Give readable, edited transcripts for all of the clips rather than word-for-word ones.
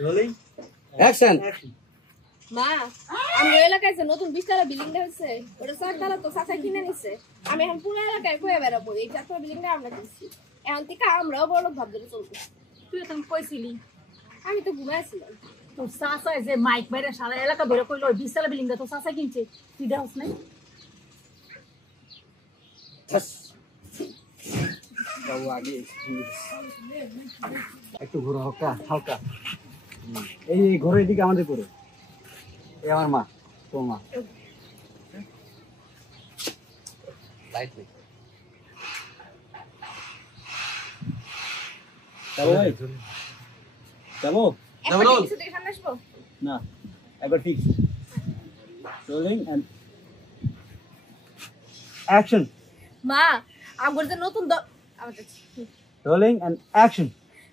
Rolling action. মা আমি এলাকায় যে নতুন 20 তলা বিল্ডিংটা হচ্ছে ওটা 4 তলা তো চাচা কিনে নিছে। আমি এখন পুরো এলাকায় কয়ে বেড়াবো এই 4 তলা বিল্ডিংটা আমরা কিনছি। এখন থেকে আমরাও বড় লোক ভাবতে চলবো। তুই এখন কইছিলি আমি তো ঘুমাইছিলাম। তোর চাচা যে মাইক বাইরে সারা এলাকা ধরে কইলো 20 তলা বিল্ডিংটা তোর চাচা কিনছে, তুই দেখাস নাই? বাবু আগে একটু ঘোরা হালকা হালকা। এই ঘরের দিকে আমাদের করে এই আমার মা, তোর মা। লাইটলি যাবো যাবো এখন কিছু দেখে সামনে আসবো না, একবার ফিক্স। Rolling and action. মা আমগর যে নতুন রোলিং এন্ড অ্যাকশন।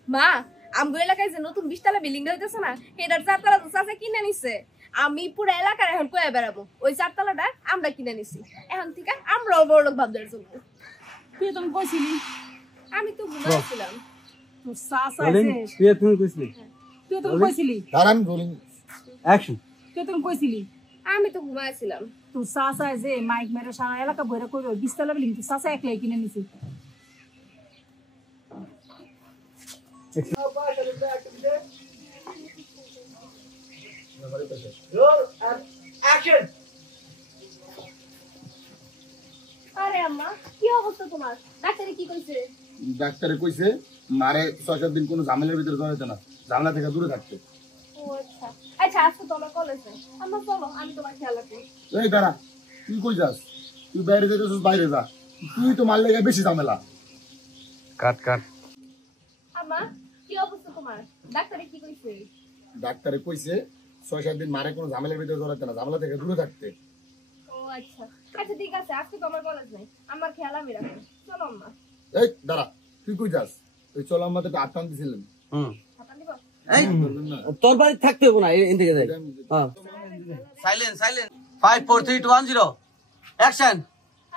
মা আমগর এলাকায় যে নতুন 20 তলা বিল্ডিংটা হইতেছে না এটার 4 তলা তো চাচা কিনে নিছে। আমি পুরো এলাকার এখন কয়ে বেড়াবো ওই 4 তলাটা আমরা কিনে নিছি। এখন থেকে আমরাও বড় লোক ভাবতে চলবো। তুই তখন কইছিলি আমি তো ঘুমাইছিলাম। তোর চাচা রোলিং যে তুমি কইছিলি তুই তখন কইছিলি দাঁড়ান রোলিং অ্যাকশন। তুই তখন কইছিলি আমি তো ঘুমাইছিলাম। তোর চাচা যে মাইক মেরে সারা এলাকা ভরে কইলো 20 তলা বিল্ডিং তোর চাচা একলাই কিনে নিছে। আরে আম্মা কি অবস্থা তোমার? ডাক্তারে কি কইছে? ডাক্তারে কইছে মারে 6-7 দিন কোনো ঝামেলার ভিতরে জড়াইতে না, ঝামেলা থেকে দূরে থাকতে। ও আচ্ছা আচ্ছা আজকে তো আমার কলেজ নেই। আম্মা চলো আমি তোমার খেয়াল রাখবো। এই দাঁড়া, তুই কই যাস? তুই বাইরে যেতেছিস, বাইরে যা। তুই তো মার লেগে বেশি ঝামেলা। কাট কাট। আম্মা কি অবস্থা তোমার? ডাক্তারে কি কইছে? ডাক্তারে কইছে 6-7 দিন মারে কোনো ঝামেলার ভিতরে জড়াইতে না, ঝামেলা থেকে দূরে থাকতে। ও আচ্ছা আচ্ছা ঠিক আছে আজকে তো আমার কলেজ নেই, আমার খেয়াল আমি রাখবো। চলো আম্মা। এই দাঁড়া, তুই কই যাস? তুই চল, আমাদের একটা আটটান দিছিলেন। হাঁটা দিব? এই তোর বাড়ি থাকতে হবে না, এই দিকে যাই। হ্যাঁ সাইলেন্ট সাইলেন্ট। 5 4 3 2 1 0 অ্যাকশন।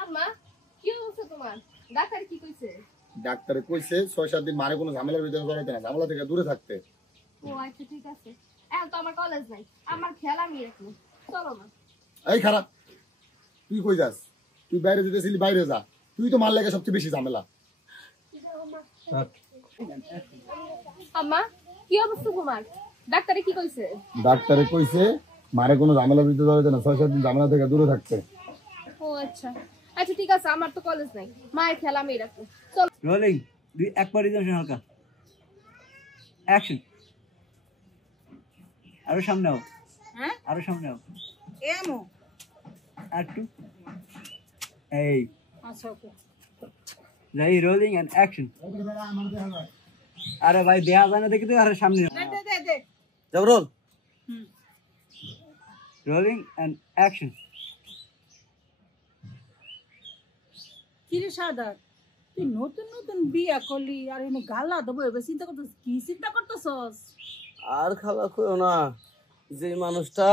আম্মা কি অবস্থা তোমার? ডাক্তারে কি কইছে? ডাক্তারে কইছে 6-7 দিন মারে কোনো ঝামেলার ভিতরে জড়াইতে না, ঝামেলা থেকে দূরে থাকতে। ও আচ্ছা ঠিক আছে এখন তো আমার কলেজ নাই, আমার খেয়াল আমি রাখবো। চলো মা। এই খারাপ, তুই কই যাস? তুই বাইরে যেতেছিলি, বাইরে যা। তুই তো মার লেগে সবচেয়ে বেশি ঝামেলা। আম্মা কি অবস্থা তোমার? ডাক্তারে কি কইছে? ডাক্তারে কইছে মারে কোনো ঝামেলার ভিতরে জড়াইতে না, 6-7 দিন ঝামেলা থেকে দূরে থাকতে। ও আচ্ছা আচ্ছা ঠিক আছে আমার তো কলেজ নাই, মায়ের খেয়াল আমি রাখবো। চলো। রোলিং দুই একবার রিজেকশন হালকা অ্যাকশন। আরো সামনে আও, হ্যাঁ আরো সামনে আও, এমো আর একটু। এই আচ্ছা ওকে যাই। Rolling and action. আরে ভাই দেয়া যায় না দেখি তো, আরে সামনে দে দে দে যাও। Roll hmm rolling and action. কি রে সাদাত, তুই নতুন নতুন বিয়া করলি আর এনে গালা দেবো এবার চিন্তা করতেছ? কি চিন্তা করতেছস? আর খালা কইও না, যে মানুষটা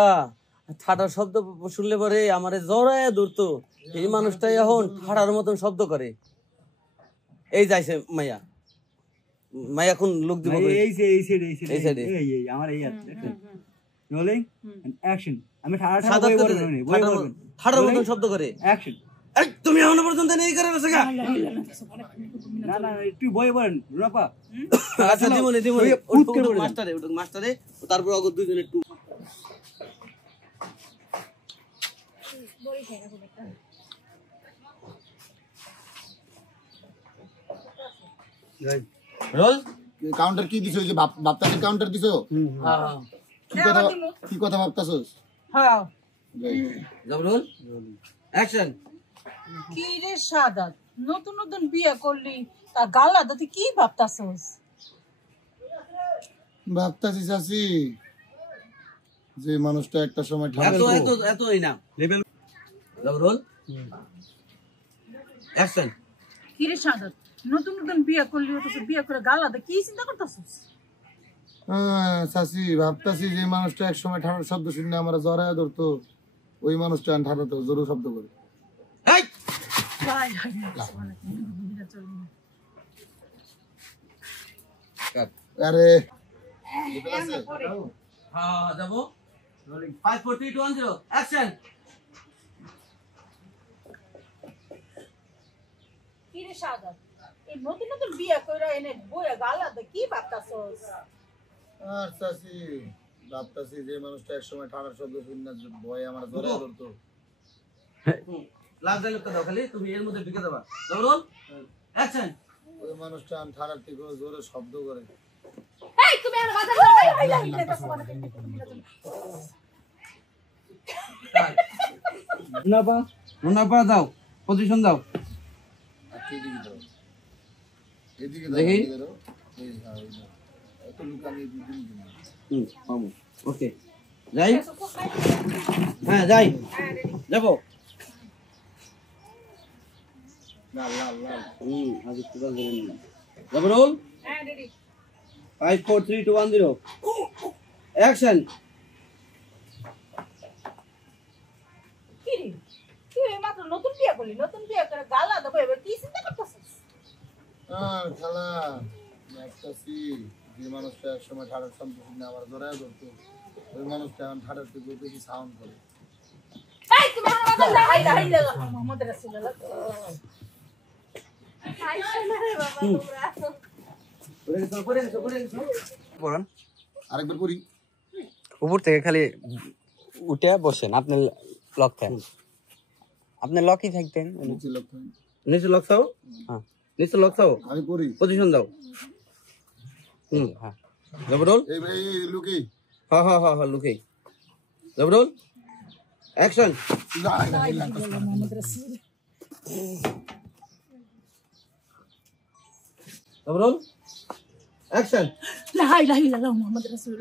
ঠাটার শব্দ শুনলে পরে আমারে জড়ায় ধরতো, এই মানুষটাই এখন ঠাটার মতন শব্দ করে। এই যাইছে মাইয়া, মাইয়া কোন লোক দিব? এই যে এই সাইডে, এই সাইডে। এই আমার এই আছে। Rolling and action. আমি ঠাটা সাদা বই করে বলবো না, বই ঠাটার বলবো মতন- ঠাটার মতন শব্দ করে। অ্যাকশন। এই তুমি এখনো পর্যন্ত নেই করে বসে গা। না না একটু বই বলেন রুনাপা। আচ্ছা দিমনে দিমনে উঠুক মাস্টারে, উঠুক মাস্টারে, তারপর অগর দুইজন একটু রোল। কাউন্টার কি দিছো? ওই যে বাপতাকে কাউন্টার দিছো? কি কথা ভাবতাছস? হ্যাঁ যাও রোল অ্যাকশন। কি রে সাদাত, নতুন নতুন বিয়া করলি তা গালা তুই কি ভাবতাছস? ভাবতাছি চাচি, যে মানুষটা একটা সময় এত এত এত এই না লেভেল। যাও রোল অ্যাকশন। কি রে সাদাত, নতুন নতুন বিয়া করলি অথচ বিয়া করে গালা কি চিন্তা করতেছস? চাচি ভাবতাছি যে মানুষটা এক সময় ঠান্ডার শব্দ শুনে আমার জড়ায় ধরতো, ওই মানুষটা ঠান্ডাতে জোরে শব্দ করে। এই আরে হ্যাঁ যাবো 5 4 3 2 1 0 অ্যাকশন কি রে সাদা এই নতুন নতুন বিয়া কইরা এনে বইয়া গালা দে কি ভাবতাছস আর চাচি ভাবতাছি যে মানুষটা একসময় ঠান্ডার শব্দ শুনে ভয় আমার জড়ায় ধরতো লাভ ডায়লগ দাও খালি তুমি এর মধ্যে ঢুকে যাবা জবরুল অ্যাকশন ওই মানুষটা ঠান্ডার থেকে জোরে শব্দ করে এই তুমি আর বাজার মুনাফা দাও পজিশন দাও আর এদিকে দাও এদিকে দেখি। দাও এই হ্যাঁ এই দাও। এত লুকানি দিদিন মামু ওকে যাই হ্যাঁ যাই যাবো লাল লাল লাল আজ একটু জল দেবেন জবরুল হ্যাঁ রেডি 5 4 3 2 1 0 অ্যাকশন কি রে তুই এই মাত্র নতুন বিয়া করলি নতুন বিয়া করে গালা দেবো এবার কি চিন্তা করতেছিস খালা ভাবতাছি যে মানুষটা একসময় ঠান্ডার শব্দ শুনে আমার জড়ায় ধরতো ওই মানুষটা এখন ঠান্ডার থেকে বেশি সাউন্ড করে এই তুমি আর বাজার হাই হাই লাগা মোহাম্মদ রাসূলুল্লাহ পড়ান আরেকবার করি উপর থেকে খালি উঠে বসেন আপনি লক থাকেন আপনি লকই থাকতেন নিচে লক্ষ্য নিচে লক চাও হ্যাঁ নিচে লক চাও আমি করি পজিশন দাও হ্যাঁ জবরুল এই ভাই এই লুকি হ্যাঁ হ্যাঁ হ্যাঁ হ্যাঁ লুকে জবরুল অ্যাকশন মোহাম্মদ রাসূল জবরুল অ্যাকশন লা ইলাহা ইল্লাল্লাহ মুহাম্মদ রাসূল